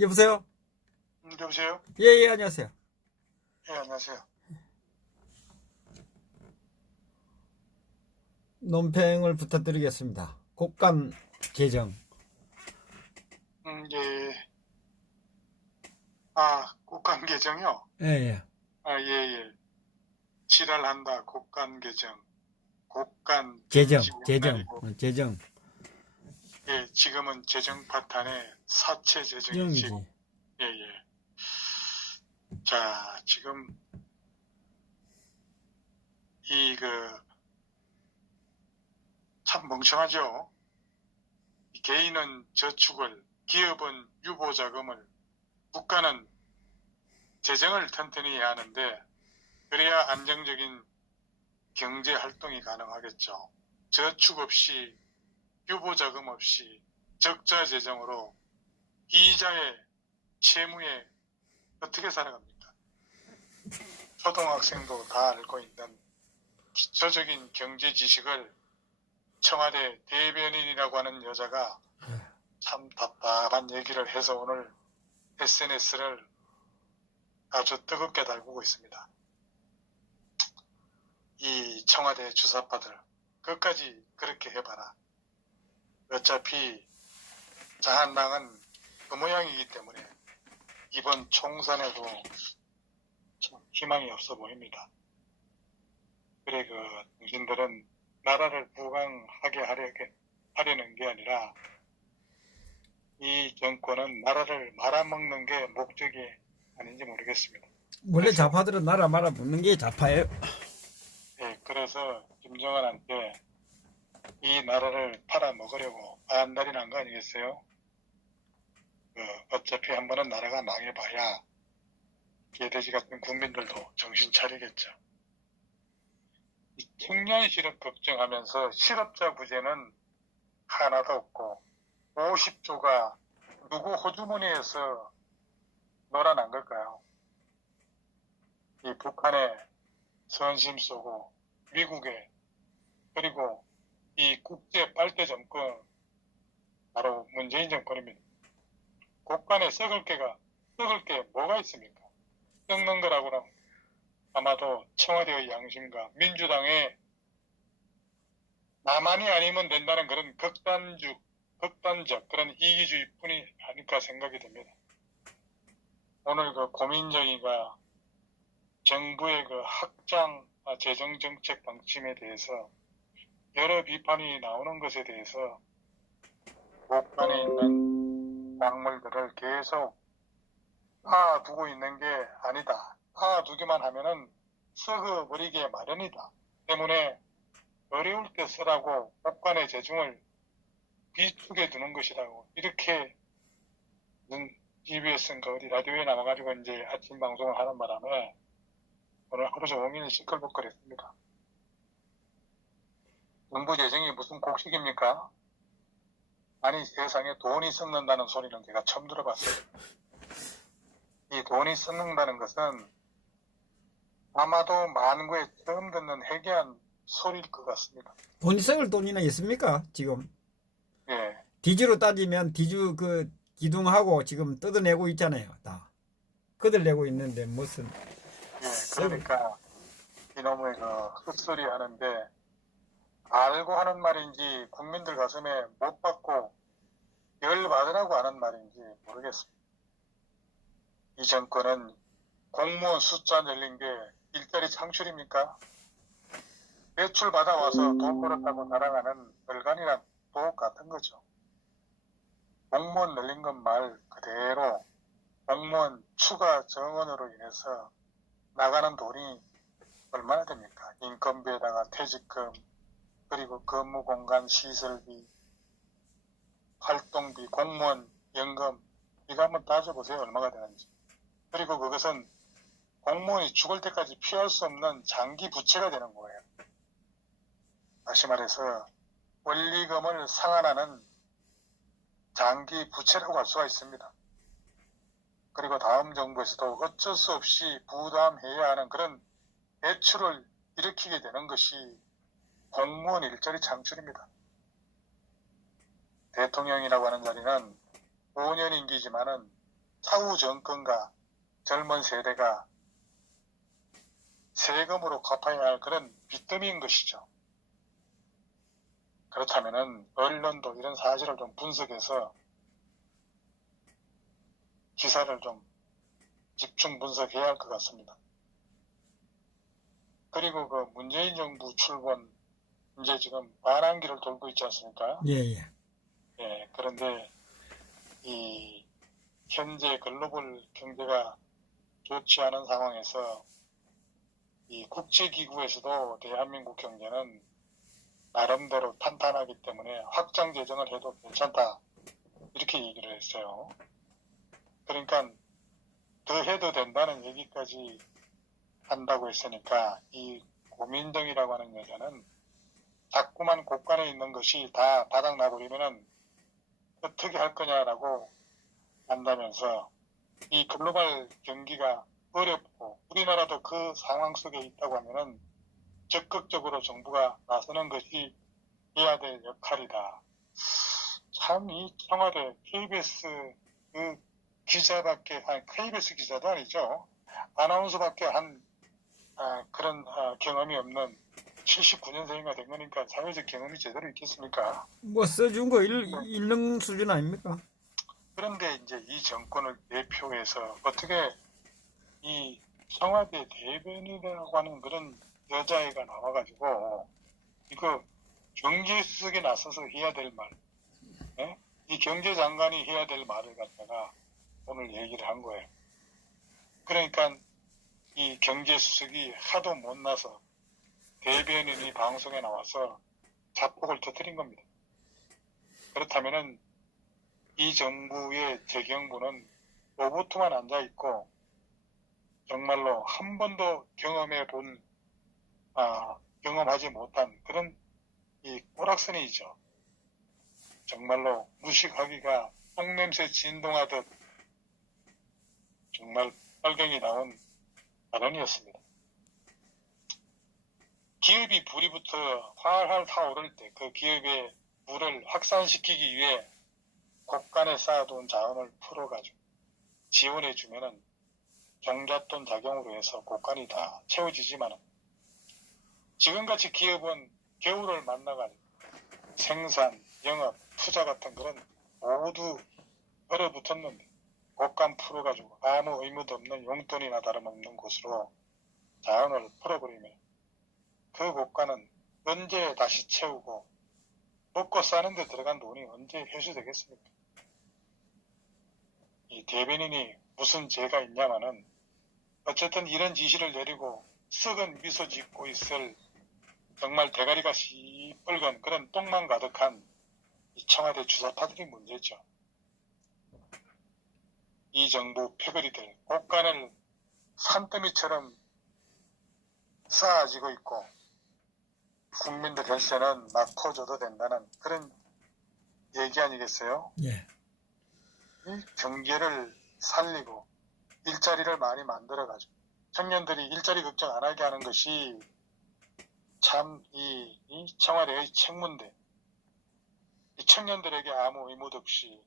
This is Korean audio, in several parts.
여보세요? 여보세요? 예, 예, 안녕하세요. 예, 안녕하세요. 논평을 부탁드리겠습니다. 곡간 계정. 예. 곡간 계정이요? 예, 예. 예. 지랄한다, 곡간 계정. 곡간 계정, 갱신이 계정, 아니고, 계정. 예, 지금은 재정 파탄에 사채 재정이지. 정이지. 예. 자, 지금, 참 멍청하죠? 개인은 저축을, 기업은 유보자금을, 국가는 재정을 튼튼히 해야 하는데, 그래야 안정적인 경제 활동이 가능하겠죠. 저축 없이, 유보자금 없이, 적자 재정으로 이자에, 채무에 어떻게 살아갑니까? 초등학생도 다 알고 있는 기초적인 경제 지식을 청와대 대변인이라고 하는 여자가 참 답답한 얘기를 해서 오늘 SNS를 아주 뜨겁게 달구고 있습니다. 이 청와대 주사파들 끝까지 그렇게 해봐라. 어차피 자한당은 그 모양이기 때문에 이번 총선에도 참 희망이 없어 보입니다. 그래 당신들은 나라를 부강하게 하려는 게 아니라 이 정권은 나라를 말아먹는 게 목적이 아닌지 모르겠습니다. 원래 좌파들은 나라 말아붙는 게 좌파예요. 예, 그래서 김정은한테 이 나라를 팔아먹으려고 안달이 난 거 아니겠어요? 어차피 한 번은 나라가 망해봐야 개돼지 같은 국민들도 정신 차리겠죠. 이 청년 실업 걱정하면서 실업자 구제는 하나도 없고 50조가 누구 호주머니에서 놀아난 걸까요? 이 북한에 선심 쏘고 미국에 그리고 이 국제 빨대 정권 바로 문재인 정권입니다. 국간에 썩을 게 뭐가 있습니까? 썩는 거라고는 아마도 청와대의 양심과 민주당의 나만이 아니면 된다는 그런 극단적 그런 이기주의뿐이 아닐까 생각이 듭니다. 오늘 고민정의가 정부의 학장 재정정책 방침에 대해서 여러 비판이 나오는 것에 대해서 국간에 있는 광물들을 계속 두고 있는 게 아니다. 두기만 하면은 썩어버리게 마련이다. 때문에 어려울 때 쓰라고 국간의 재정을 비축해 두는 것이라고 이렇게 TBS인가 어디 라디오에 나와가지고 이제 아침 방송을 하는 바람에 오늘 하루 종일 시끌벅거렸습니다. 정부 재정이 무슨 곡식입니까? 아니 세상에 돈이 썩는다는 소리는 제가 처음 들어봤어요. 이 돈이 썩는다는 것은 아마도 만구에 처음 듣는 해괴한 소리일 것 같습니다. 돈이 썩을 돈이나 있습니까? 지금. 예. 디주로 따지면 디주 기둥하고 지금 뜯어내고 있잖아요. 다. 걷어내고 있는데 무슨. 예. 그러니까 이놈의 헛소리 하는데 알고 하는 말인지 국민들 가슴에 못 받고 열받으라고 하는 말인지 모르겠습니다. 이 정권은 공무원 숫자 늘린 게 일자리 창출입니까? 대출 받아와서 돈 벌었다고 자랑하는 얼간이랑 똑같은 거죠. 공무원 늘린 건 말 그대로 공무원 추가 정원으로 인해서 나가는 돈이 얼마나 됩니까? 인건비에다가 퇴직금, 그리고 근무공간 시설비, 활동비, 공무원 연금 이거 한번 따져보세요. 얼마가 되는지. 그리고 그것은 공무원이 죽을 때까지 피할 수 없는 장기 부채가 되는 거예요. 다시 말해서 원리금을 상환하는 장기 부채라고 할 수가 있습니다. 그리고 다음 정부에서도 어쩔 수 없이 부담해야 하는 그런 대출을 일으키게 되는 것이 공무원 일자리 창출입니다. 대통령이라고 하는 자리는 5년 임기지만은 차후 정권과 젊은 세대가 세금으로 갚아야 할 그런 빚더미인 것이죠. 그렇다면은 언론도 이런 사실을 좀 분석해서 기사를 좀 집중 분석해야 할 것 같습니다. 그리고 그 문재인 정부 출범 이제 지금 반환기를 돌고 있지 않습니까? 예, 예. 예, 그런데 이 현재 글로벌 경제가 좋지 않은 상황에서 이 국제기구에서도 대한민국 경제는 나름대로 탄탄하기 때문에 확장 재정을 해도 괜찮다 이렇게 얘기를 했어요. 그러니까 더 해도 된다는 얘기까지 한다고 했으니까 이 고민정이라고 하는 여자는 자꾸만 곳간에 있는 것이 다 바닥나버리면은 어떻게 할 거냐라고 한다면서 이 글로벌 경기가 어렵고 우리나라도 그 상황 속에 있다고 하면은 적극적으로 정부가 나서는 것이 해야 될 역할이다. 참 이 청와대 KBS 그 기자밖에 아니 KBS 기자도 아니죠. 아나운서밖에 한 그런 경험이 없는 79년생이가 된 거니까 사회적 경험이 제대로 있겠습니까? 뭐 써준 거 읽는 수준 아닙니까? 그런데 이제 이 정권을 대표해서 어떻게 이 청와대 대변인이라고 하는 그런 여자애가 나와가지고 이거 경제수석에 나서서 해야 될 말, 예? 이 경제장관이 해야 될 말을 갖다가 오늘 얘기를 한 거예요. 그러니까 이 경제수석이 하도 못나서 대변인이 방송에 나와서 자폭을 터뜨린 겁니다. 그렇다면은 이 정부의 재경부는 로봇만 앉아있고 정말로 한 번도 경험하지 못한 그런 이 꼬락서니죠. 정말로 무식하기가 똥냄새 진동하듯 정말 빨갱이 나온 발언이었습니다. 기업이 불이부터 활활 타오를 때 그 기업의 불을 확산시키기 위해 곳간에 쌓아둔 자원을 풀어가지고 지원해주면은 종잣돈 작용으로 해서 곳간이 다 채워지지만 지금같이 기업은 겨울을 만나가지고 생산, 영업, 투자 같은 그런 모두 얼어붙었는데 곳간 풀어가지고 아무 의무도 없는 용돈이나 다름없는 곳으로 자원을 풀어버리면 그 곳간은 언제 다시 채우고 먹고 사는 데 들어간 돈이 언제 회수되겠습니까? 이 대변인이 무슨 죄가 있냐마는 어쨌든 이런 지시를 내리고 썩은 미소 짓고 있을 정말 대가리가 시뻘건 그런 똥만 가득한 이 청와대 주사파들이 문제죠. 이 정부 패거리들 곳간을 산더미처럼 쌓아지고 있고 국민들 혈세는 막 퍼줘도 된다는 그런 얘기 아니겠어요? 예. 이 경제를 살리고 일자리를 많이 만들어가지고 청년들이 일자리 걱정 안 하게 하는 것이 참 이 청와대의 책무인데 이 청년들에게 아무 의무도 없이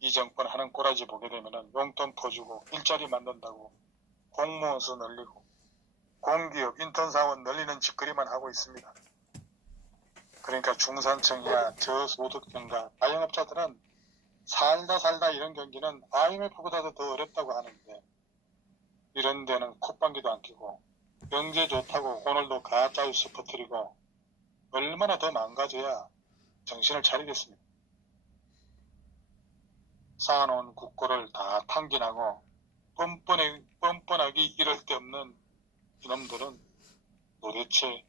이 정권 하는 꼬라지 보게 되면은 용돈 퍼주고 일자리 만든다고 공무원 수 늘리고 공기업 인턴 사원 늘리는 짓거리만 하고 있습니다. 그러니까 중산층이야 저소득층과 자영업자들은 살다 이런 경기는 IMF보다도 더 어렵다고 하는데 이런 데는 콧방귀도 안 끼고 경제 좋다고 오늘도 가짜뉴스 퍼뜨리고 얼마나 더 망가져야 정신을 차리겠습니까? 쌓아놓은 국고를 다 탕진하고 뻔뻔하게 이럴 데 없는 이놈들은 도대체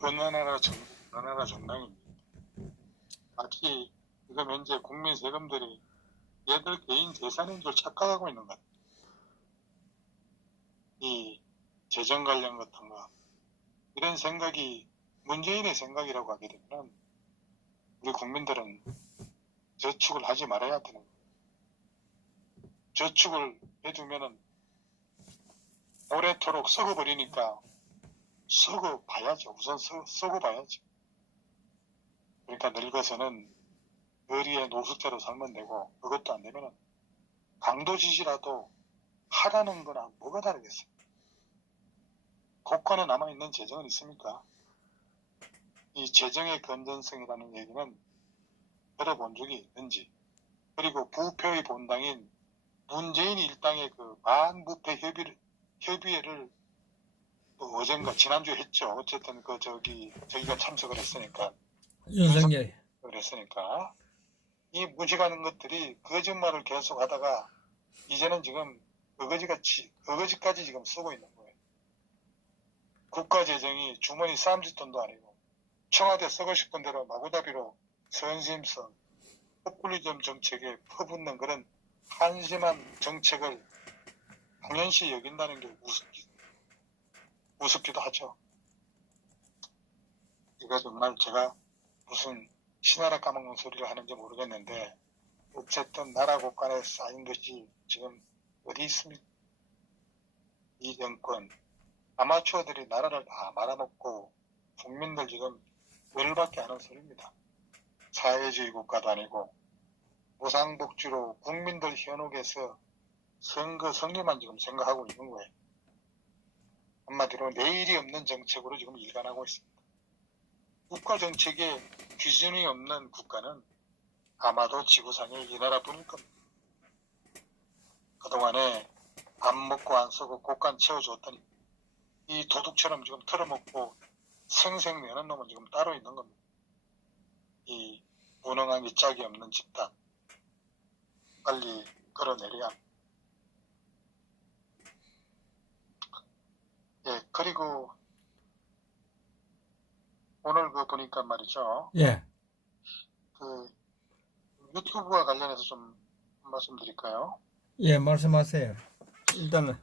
어느 나라 정부, 어느 나라 정당입니까? 마치 지금 현재 국민 세금들이 얘들 개인 재산인 줄 착각하고 있는 것 같아요. 이 재정 관련 같은 거 이런 생각이 문재인의 생각이라고 하게 되면 우리 국민들은 저축을 하지 말아야 되는 거예요. 저축을 해두면은 오래도록 썩어버리니까 썩어봐야죠. 우선 썩어봐야죠. 그러니까 늙어서는 거리에 노숙자로 살면 되고 그것도 안 되면은 강도 지지라도 하라는 거나 뭐가 다르겠어요? 국가에 남아있는 재정은 있습니까? 이 재정의 건전성이라는 얘기는 들어본 적이 있는지, 그리고 부패의 본당인 문재인 일당의 그 반부패 협의회를 어젠가 지난주에 했죠. 어쨌든 저기가 참석을 했으니까. 윤석열. 그랬으니까 이 무식한 것들이 거짓말을 계속 하다가 이제는 지금 어거지까지 지금 쓰고 있는 거예요. 국가 재정이 주머니 쌈짓돈도 아니고 청와대 쓰고 싶은 대로 마구잡이로 선심성, 포퓰리즘 정책에 퍼붓는 그런 한심한 정책을 당연시 여긴다는 게 우습기도 하죠. 이거 정말 제가 무슨 신하라 까먹는 소리를 하는지 모르겠는데 어쨌든 나라 곳간에 쌓인 것이 지금 어디 있습니까? 이 정권 아마추어들이 나라를 다 말아먹고 국민들 지금 열받게 하는 소리입니다. 사회주의 국가도 아니고 무상복지로 국민들 현혹에서 선거 승리만 지금 생각하고 있는 거예요. 한마디로 내일이 없는 정책으로 지금 일관하고 있습니다. 국가 정책에 기준이 없는 국가는 아마도 지구상에 이 나라뿐일 겁니다. 그동안에 안 먹고 안 쓰고 곳간 채워줬더니 이 도둑처럼 지금 털어먹고 생생내는 놈은 지금 따로 있는 겁니다. 이 무능한 짝이 없는 집단 빨리 끌어내려야 합니다. 예, 그리고 오늘 보니까 말이죠. 예. 그 유튜브와 관련해서 좀 말씀드릴까요? 예, 말씀하세요. 일단은